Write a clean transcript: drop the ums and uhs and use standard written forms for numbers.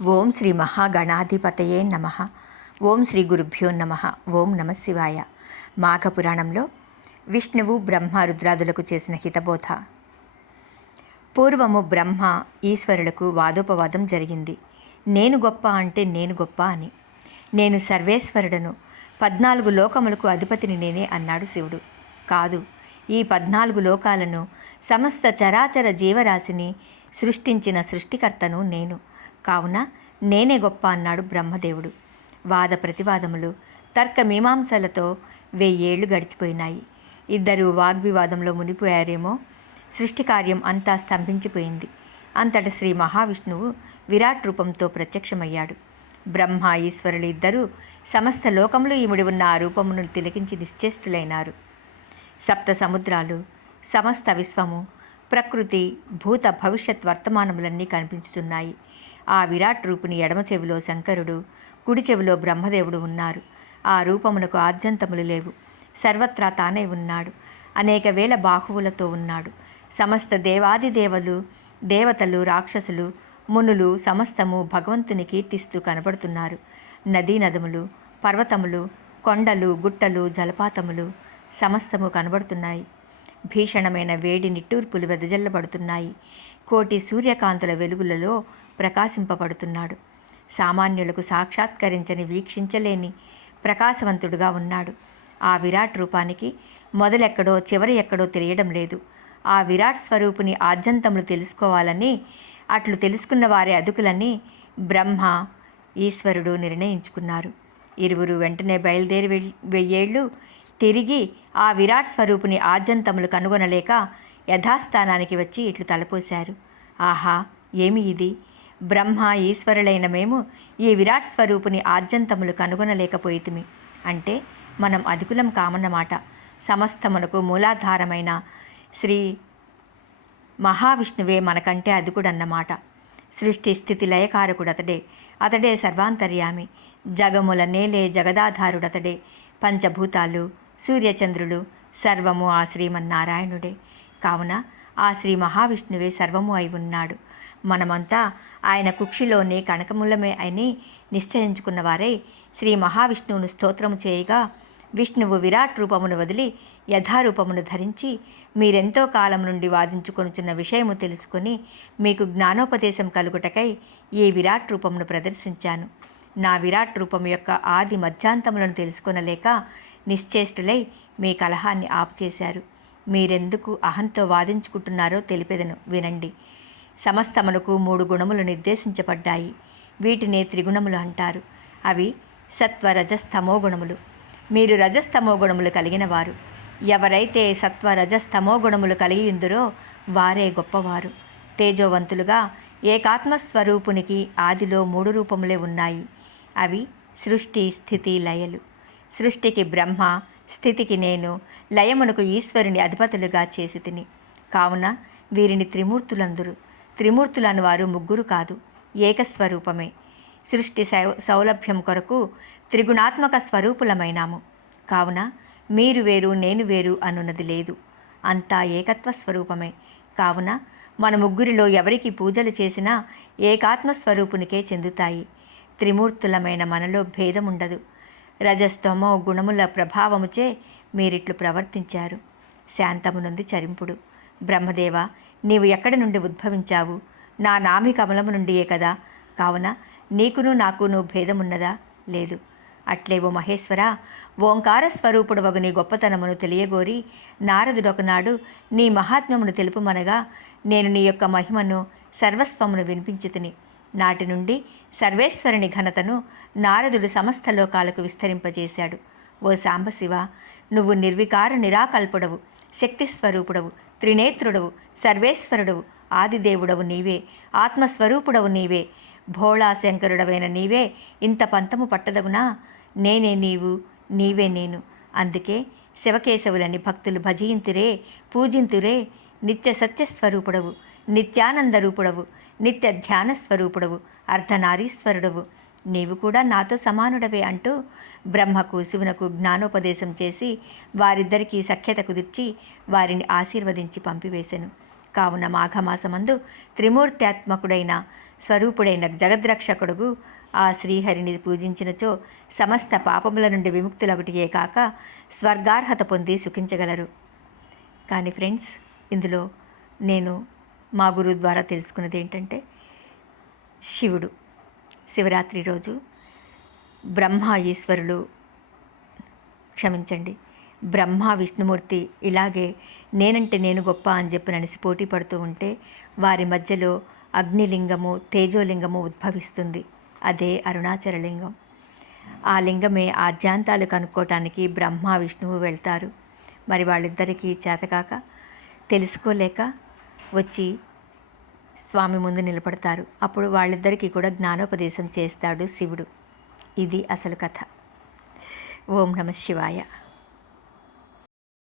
ఓం శ్రీ మహాగణాధిపతయే నమ. ఓం శ్రీ గురుభ్యో నమ. ఓం నమ శివాయ. మాఘపురాణంలో విష్ణువు బ్రహ్మ రుద్రాదులకు చేసిన హితబోధ. పూర్వము బ్రహ్మ ఈశ్వరులకు వాదోపవాదం జరిగింది. నేను గొప్ప అంటే నేను గొప్ప అని. నేను సర్వేశ్వరుడను, 14 లోకములకు అధిపతిని నేనే అన్నాడు శివుడు. కాదు, ఈ 14 లోకాలను, సమస్త చరాచర జీవరాశిని సృష్టించిన సృష్టికర్తను నేను, కావున నేనే గొప్ప అన్నాడు బ్రహ్మదేవుడు. వాద ప్రతివాదములు, తర్క మీమాంసలతో 1000 ఏళ్లు గడిచిపోయినాయి. ఇద్దరు వాగ్వివాదంలో మునిపోయారేమో. సృష్టి కార్యం అంతా స్తంభించిపోయింది. అంతటా శ్రీ మహావిష్ణువు విరాట్ రూపంతో ప్రత్యక్షమయ్యాడు. బ్రహ్మ ఈశ్వరులు ఇద్దరూ సమస్త లోకములు ఇమిడి ఉన్న ఆ రూపమును తిలకించి నిశ్చేష్టులైనారు. సప్త సముద్రాలు, సమస్త విశ్వము, ప్రకృతి, భూత భవిష్యత్ వర్తమానములన్నీ కనిపించుచున్నాయి. ఆ విరాట్ రూపుని ఎడమ చెవిలో శంకరుడు, కుడి చెవిలో బ్రహ్మదేవుడు ఉన్నారు. ఆ రూపమునకు ఆద్యంతములు లేవు. సర్వత్రా తానే ఉన్నాడు. అనేక వేల బాహువులతో ఉన్నాడు. సమస్త దేవాదిదేవలు, దేవతలు, రాక్షసులు, మునులు సమస్తము భగవంతుని కీర్తిస్తూ కనబడుతున్నారు. నదీ నదములు, పర్వతములు, కొండలు, గుట్టలు, జలపాతములు సమస్తము కనబడుతున్నాయి. భీషణమైన వేడి నిట్టూర్పులు వెదజల్లబడుతున్నాయి. కోటి సూర్యకాంతుల వెలుగులలో ప్రకాశింపబడుతున్నాడు. సామాన్యులకు సాక్షాత్కరించని, వీక్షించలేని ప్రకాశవంతుడుగా ఉన్నాడు. ఆ విరాట్ రూపానికి మొదలెక్కడో చివరి ఎక్కడో తెలియడం లేదు. ఆ విరాట్ స్వరూపుని ఆద్యంతములు తెలుసుకోవాలని, అట్లు తెలుసుకున్న వారి అదుకులని బ్రహ్మ ఈశ్వరుడు నిర్ణయించుకున్నారు. ఇరువురు వెంటనే బయలుదేరి 1000 ఏళ్ళు తిరిగి ఆ విరాట్ స్వరూపుని ఆద్యంతములు కనుగొనలేక యథాస్థానానికి వచ్చి ఇట్లు తలపోశారు. ఆహా, ఏమి ఇది! బ్రహ్మ ఈశ్వరులైన మేము ఈ విరాట్ స్వరూపుని ఆద్యంతములు కనుగొనలేకపోయితిమి అంటే మనం అధికులం కామన్నమాట. సమస్తమునకు మూలాధారమైన శ్రీ మహావిష్ణువే మనకంటే అధికుడన్నమాట. సృష్టి స్థితి లయకారకుడు అతడే సర్వాంతర్యామి. జగముల నేలే జగదాధారుడతడే. పంచభూతాలు, సూర్యచంద్రులు సర్వము ఆ శ్రీమన్నారాయణుడే. కావున ఆ శ్రీ మహావిష్ణువే సర్వము అయి ఉన్నాడు. మనమంతా ఆయన కుక్షిలోనే కనకములమే అని నిశ్చయించుకున్న వారై శ్రీ మహావిష్ణువును స్తోత్రము చేయగా, విష్ణువు విరాట్ రూపమును వదిలి యథారూపమును ధరించి మీరెంతో కాలం నుండి వాదించుకొనుచున్న విషయము తెలుసుకొని మీకు జ్ఞానోపదేశం కలుగుటకై ఈ విరాట్ రూపమును ప్రదర్శించాను. నా విరాట్ రూపము యొక్క ఆది మధ్యాంతములను తెలుసుకొనలేక నిశ్చేష్టులై మీ కలహాన్ని ఆపుచేశారు. మీరెందుకు అహంతో వాదించుకుంటున్నారో తెలిపెదను, వినండి. సమస్తమునకు 3 గుణములు నిర్దేశించబడ్డాయి. వీటినే త్రిగుణములు అంటారు. అవి సత్వ రజస్తమో గుణములు. మీరు రజస్తమో గుణములు కలిగిన వారు. ఎవరైతే సత్వ రజస్తమో గుణములు కలిగి ఉందరో వారే గొప్పవారు. తేజోవంతులుగా ఏకాత్మస్వరూపునికి ఆదిలో 3 రూపములే ఉన్నాయి. అవి సృష్టి, స్థితి, లయలు. సృష్టికి బ్రహ్మ, స్థితికి నేను, లయమునకు ఈశ్వరుని అధిపతులుగా చేసి తిని. కావున వీరిని త్రిమూర్తులందురు. త్రిమూర్తులను వారు 3 కాదు, ఏకస్వరూపమే. సృష్టి సౌలభ్యం కొరకు త్రిగుణాత్మక స్వరూపులమైనాము. కావున మీరు వేరు, నేను వేరు అనున్నది లేదు. అంతా ఏకత్వ స్వరూపమే. కావున మన 3 ఎవరికి పూజలు చేసినా ఏకాత్మస్వరూపునికే చెందుతాయి. త్రిమూర్తులమైన మనలో భేదముండదు. రజస్తమో గుణముల ప్రభావముచే మీరిట్లు ప్రవర్తించారు. శాంతమునుంది చరింపుడు. బ్రహ్మదేవ, నీవు ఎక్కడి నుండి ఉద్భవించావు? నా నాభి కమలము నుండియే కదా. కావున నీకును నాకును భేదమున్నదా? లేదు. అట్లేవో మహేశ్వర, ఓంకార స్వరూపుడు వగు నీ గొప్పతనమును తెలియగోరి నారదుడొకనాడు నీ మహాత్మ్యమును తెలుపుమనగా నేను నీ యొక్క మహిమను సర్వస్వమును వినిపించితిని. నాటి నుండి సర్వేశ్వరుని ఘనతను నారదుడు సమస్త లోకాలకు విస్తరింపజేశాడు. ఓ సాంబశివ, నువ్వు నిర్వికార నిరాకల్పుడవు, శక్తిస్వరూపుడవు, త్రినేత్రుడవు, సర్వేశ్వరుడవు, ఆదిదేవుడవు నీవే, ఆత్మస్వరూపుడవు నీవే, భోళాశంకరుడవైన నీవే ఇంత పంతము పట్టదగునా? నేనే నీవు, నీవే నేను. అందుకే శివకేశవులని భక్తులు భజింతురే, పూజింతురే. నిత్య సత్యస్వరూపుడవు, నిత్యానందరూపుడవు, నిత్య ధ్యానస్వరూపుడవు, అర్ధనారీశ్వరుడవు. నీవు కూడా నాతో సమానుడవే అంటూ బ్రహ్మకు, శివునకు జ్ఞానోపదేశం చేసి వారిద్దరికీ సఖ్యత కుదిర్చి వారిని ఆశీర్వదించి పంపివేశెను. కావున మాఘమాసమందు త్రిమూర్త్యాత్మకుడైన స్వరూపుడైన జగద్రక్షకుడుగు ఆ శ్రీహరిని పూజించినచో సమస్త పాపముల నుండి విముక్తులగుటియే కాక స్వర్గార్హత పొంది సుఖించగలరు. కానీ ఫ్రెండ్స్, ఇందులో నేను మా గురువు ద్వారా తెలుసుకున్నది ఏంటంటే, శివరాత్రి రోజు బ్రహ్మ ఈశ్వరులు, క్షమించండి, బ్రహ్మ విష్ణుమూర్తి ఇలాగే నేనంటే నేను గొప్ప అని చెప్పి నడిసి పోటీ పడుతూ ఉంటే వారి మధ్యలో అగ్నిలింగము, తేజోలింగము ఉద్భవిస్తుంది. అదే అరుణాచలలింగం. ఆ లింగమే ఆద్యాంతాలు కనుక్కోవటానికి బ్రహ్మ విష్ణువు వెళ్తారు. మరి వాళ్ళిద్దరికీ చేతకాక, తెలుసుకోలేక వచ్చి స్వామి ముందు నిలబడతారు. అప్పుడు వాళ్ళిద్దరికీ కూడా జ్ఞానోపదేశం చేస్తాడు శివుడు. ఇది అసలు కథ. ఓం నమః శివాయ.